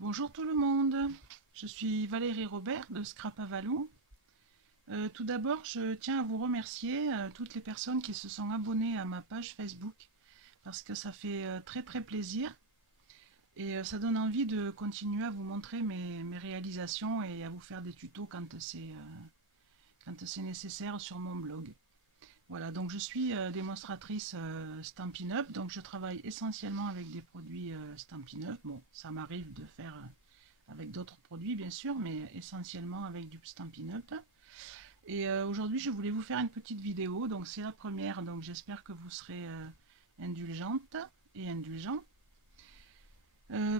Bonjour tout le monde, je suis Valérie Robert de Scrap Avalon. Tout d'abord, je tiens à vous remercier toutes les personnes qui se sont abonnées à ma page Facebook parce que ça fait très plaisir et ça donne envie de continuer à vous montrer mes réalisations et à vous faire des tutos quand c'est nécessaire sur mon blog. Voilà, donc je suis démonstratrice Stampin' Up, donc je travaille essentiellement avec des produits Stampin' Up. Bon, ça m'arrive de faire avec d'autres produits bien sûr, mais essentiellement avec du Stampin' Up. Et aujourd'hui je voulais vous faire une petite vidéo, donc c'est la première, donc j'espère que vous serez indulgente et indulgent.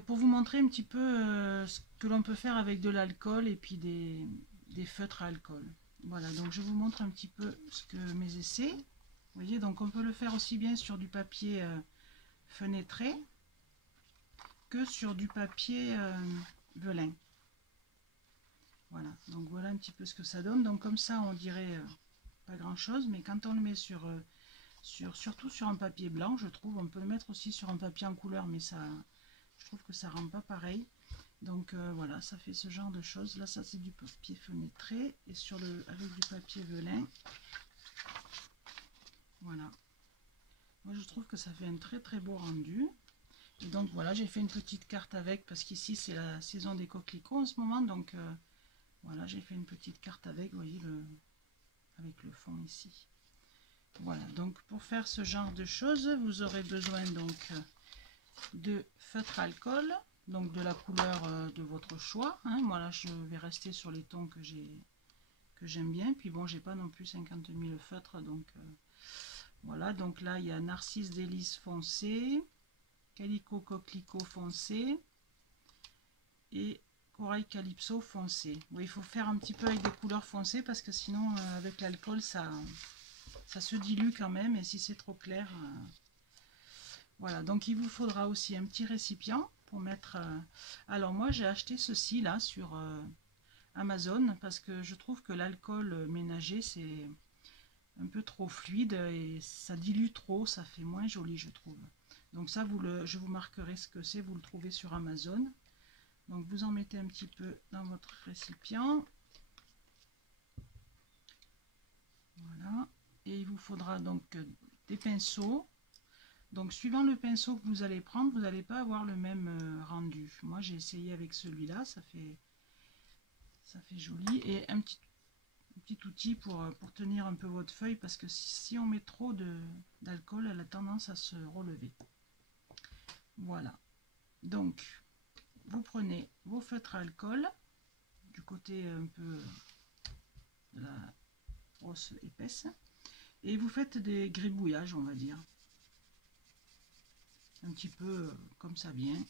Pour vous montrer un petit peu ce que l'on peut faire avec de l'alcool et puis des feutres à alcool. Voilà, donc je vous montre un petit peu ce que mes essais. Vous voyez, donc on peut le faire aussi bien sur du papier fenêtré que sur du papier velin. Voilà, donc voilà un petit peu ce que ça donne. Donc comme ça, on dirait pas grand chose, mais quand on le met surtout sur un papier blanc, je trouve, on peut le mettre aussi sur un papier en couleur, mais ça, je trouve que ça rend pas pareil. Donc voilà, ça fait ce genre de choses. Là, ça c'est du papier fenêtré et avec du papier velin. Voilà. Moi, je trouve que ça fait un très beau rendu. Et donc voilà, j'ai fait une petite carte avec parce qu'ici c'est la saison des coquelicots en ce moment. Donc voilà, j'ai fait une petite carte avec, vous voyez, avec le fond ici. Voilà, donc pour faire ce genre de choses, vous aurez besoin donc de feutre à alcool, donc de la couleur de votre choix. Hein. Moi là, je vais rester sur les tons que j'aime bien. Puis bon, j'ai pas non plus 50 000 feutres, donc voilà. Donc là, il y a Narcisse délice foncé, Calico coquelicot foncé et Corail calypso foncé. Oui, il faut faire un petit peu avec des couleurs foncées parce que sinon, avec l'alcool, ça se dilue quand même. Et si c'est trop clair, voilà. Donc il vous faudra aussi un petit récipient pour mettre. Alors moi, j'ai acheté ceci là sur Amazon parce que je trouve que l'alcool ménager c'est un peu trop fluide et ça dilue trop, ça fait moins joli, je trouve. Donc ça, je vous marquerai ce que c'est, vous le trouvez sur Amazon. Donc vous en mettez un petit peu dans votre récipient. Voilà. Et il vous faudra donc des pinceaux. Donc suivant le pinceau que vous allez prendre, vous n'allez pas avoir le même rendu. Moi j'ai essayé avec celui-là, ça fait joli. Et un petit outil pour tenir un peu votre feuille parce que si on met trop d'alcool, elle a tendance à se relever. Voilà. Donc vous prenez vos feutres à alcool du côté un peu de la brosse épaisse et vous faites des gribouillages, on va dire, un petit peu comme ça vient.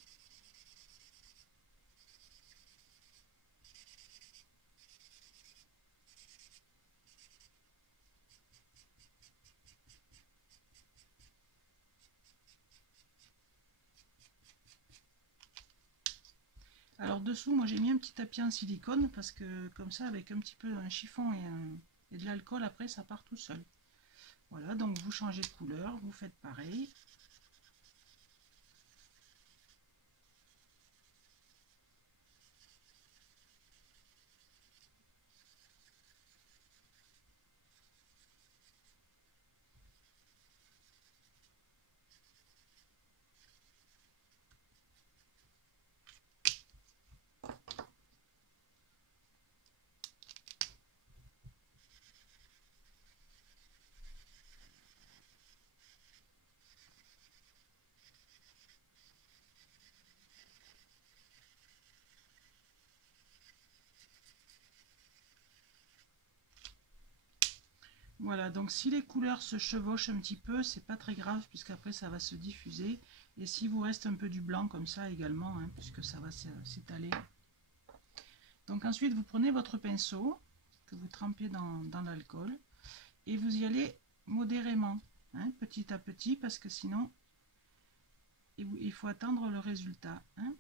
Alors dessous, moi j'ai mis un petit tapis en silicone parce que comme ça, avec un petit peu un chiffon et de l'alcool, après ça part tout seul. Voilà, donc vous changez de couleur, vous faites pareil. Voilà, donc si les couleurs se chevauchent un petit peu, c'est pas très grave puisqu'après ça va se diffuser. Et s'il vous reste un peu du blanc comme ça également, hein, puisque ça va s'étaler. Donc ensuite vous prenez votre pinceau que vous trempez dans l'alcool et vous y allez modérément, hein, petit à petit, parce que sinon il faut attendre le résultat. Hein.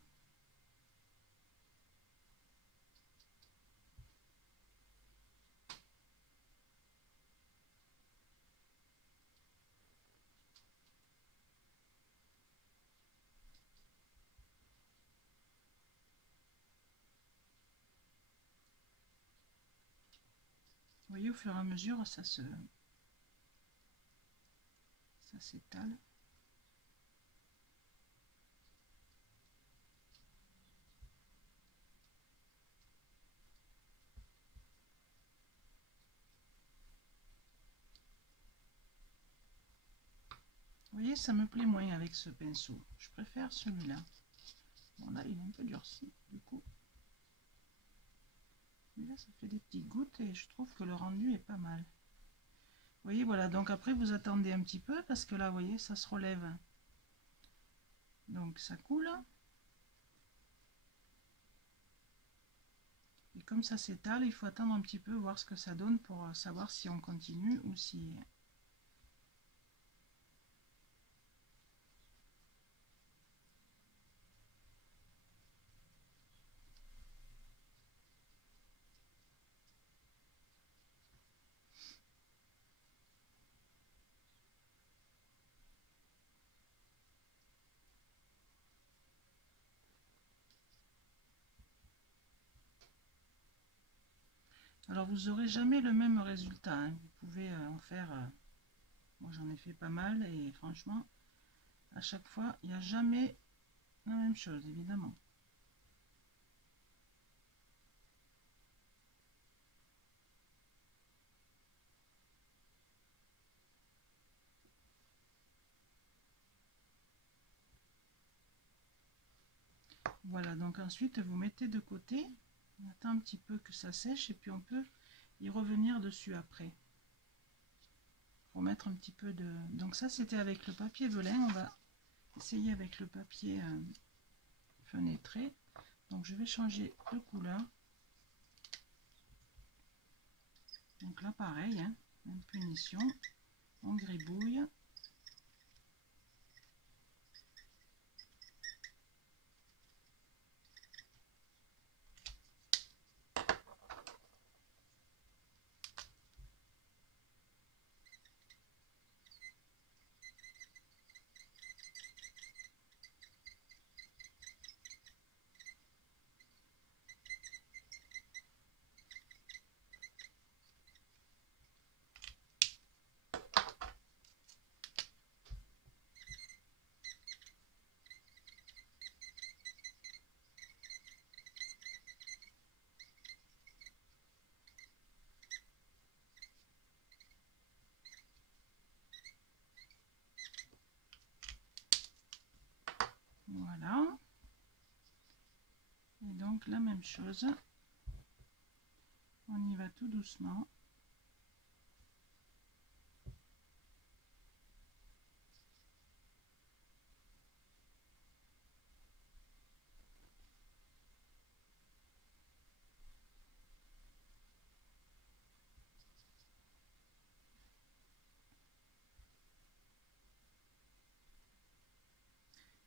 voyez, au fur et à mesure, ça s'étale. Vous voyez, ça me plaît moins avec ce pinceau. Je préfère celui-là. Bon, là, il est un peu durci, du coup. Mais là, ça fait des petites gouttes et je trouve que le rendu est pas mal. Vous voyez, voilà. Donc après, vous attendez un petit peu parce que là, vous voyez, ça se relève. Donc, ça coule. Et comme ça s'étale, il faut attendre un petit peu, voir ce que ça donne pour savoir si on continue ou si... Alors, vous n'aurez jamais le même résultat, hein. Vous pouvez en faire... moi, j'en ai fait pas mal et franchement, à chaque fois, il n'y a jamais la même chose, évidemment. Voilà, donc ensuite, vous mettez de côté. On attend un petit peu que ça sèche et puis on peut y revenir dessus après. Remettre un petit peu de... Donc ça, c'était avec le papier velin. On va essayer avec le papier fenêtré. Donc je vais changer de couleur. Donc là, pareil, hein, même punition. On gribouille. Voilà. Et donc la même chose. On y va tout doucement.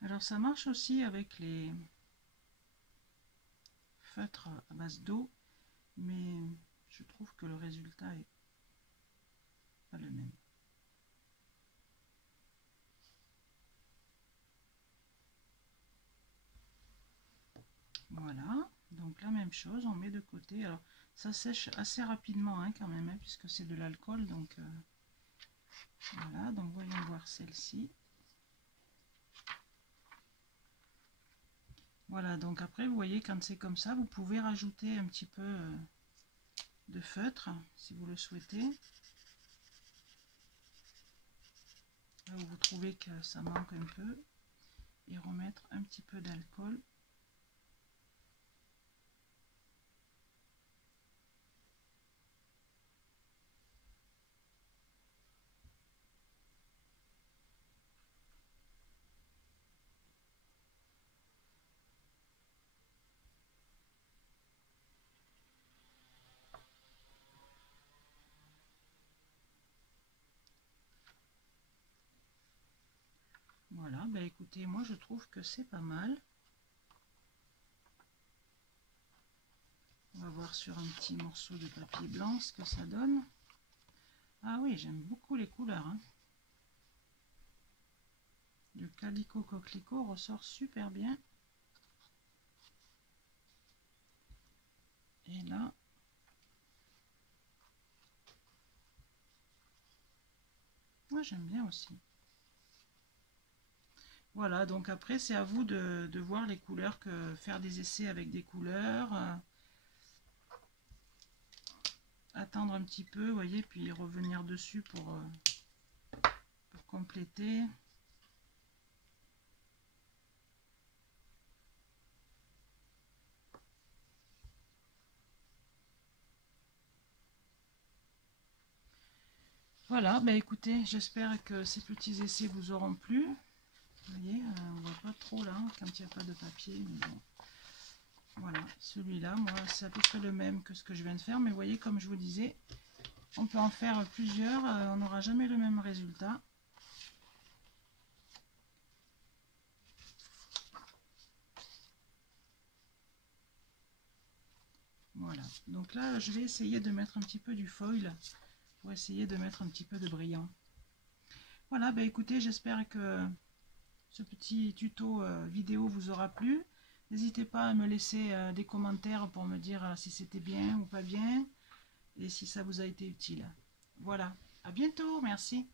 Alors ça marche aussi avec les feutres à base d'eau, mais je trouve que le résultat est pas le même. Voilà, donc la même chose, on met de côté. Alors ça sèche assez rapidement hein, quand même, hein, puisque c'est de l'alcool, donc voilà, donc voyons voir celle-ci. Voilà, donc après vous voyez quand c'est comme ça, vous pouvez rajouter un petit peu de feutre si vous le souhaitez. Là où vous trouvez que ça manque un peu, et remettre un petit peu d'alcool. Voilà, bah écoutez, moi je trouve que c'est pas mal. On va voir sur un petit morceau de papier blanc ce que ça donne. Ah oui, j'aime beaucoup les couleurs, hein. Le Calico Coquelicot ressort super bien. Et là, moi j'aime bien aussi. Voilà, donc après c'est à vous de voir les couleurs, faire des essais avec des couleurs. Attendre un petit peu, vous voyez, puis revenir dessus pour compléter. Voilà, bah écoutez, j'espère que ces petits essais vous auront plu. Vous voyez, on voit pas trop là, quand il n'y a pas de papier, mais bon. Voilà, celui-là, moi, c'est à peu près le même que ce que je viens de faire, mais vous voyez, comme je vous disais, on peut en faire plusieurs, on n'aura jamais le même résultat. Voilà, donc là, je vais essayer de mettre un petit peu du foil pour essayer de mettre un petit peu de brillant. Voilà, bah écoutez, j'espère que ce petit tuto vidéo vous aura plu. N'hésitez pas à me laisser des commentaires pour me dire si c'était bien ou pas bien et si ça vous a été utile. Voilà, à bientôt, merci.